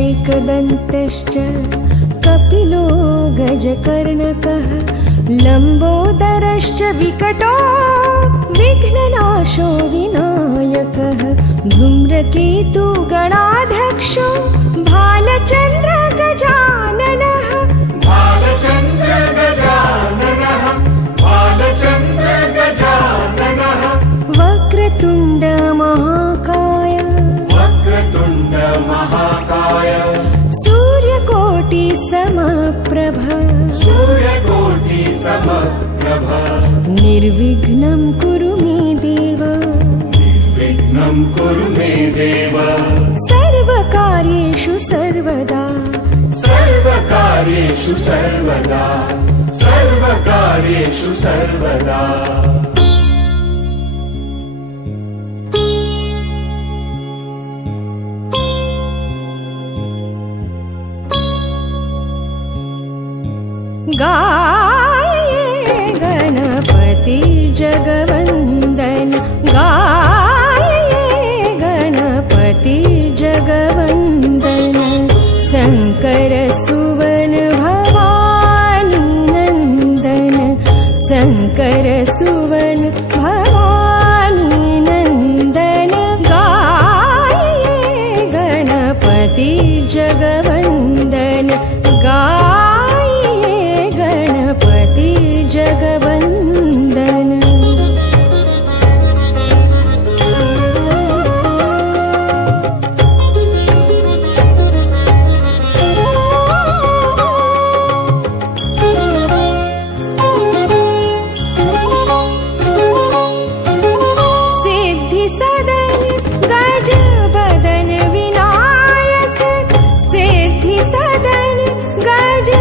सुमुखश्चैकदन्तश्च कपिलो गजकर्णकः लम्बोदरश्च विकटो विघ्ननाशो विनायकः धूम्रकेतु वक्रतुण्ड महाकाय। वक्रतुण्ड महाकाय। सूर्यकोटिसमप्रभ सूर्यकोटि समप्रभ। निर्विघ्नं कुरु मे देव। विघ्नं कुरु मे देव। सर्वकार्येषु सर्वदा। सर्वकार्येषु सर्वदा। सर्वकार्येषु सर्वदा गाये गणपति जगवन्दन। गाये गणपति जगवन्दन। शङ्कर सुवन भवानी नन्दन। शङ्कर सुवन Guardian.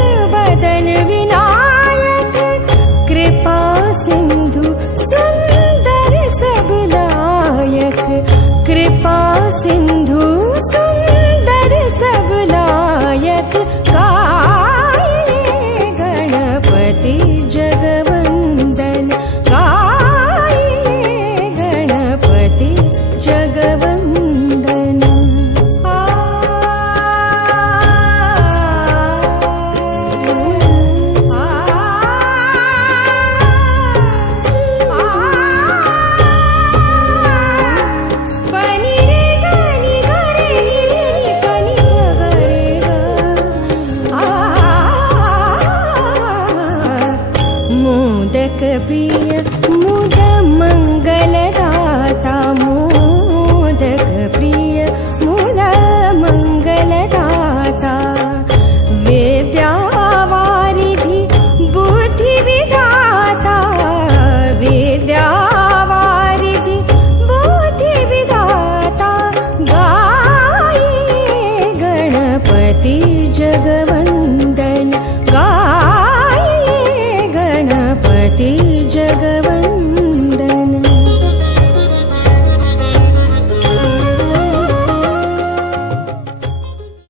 मोदक प्रिय मुद मङ्गलदाता मोदक प्रिय मङ्गलदाता वेद्यावारिधि बुद्धिविदाता वेद्यावारिधि बुद्धिविदाता गाये गणपति जगवन्दन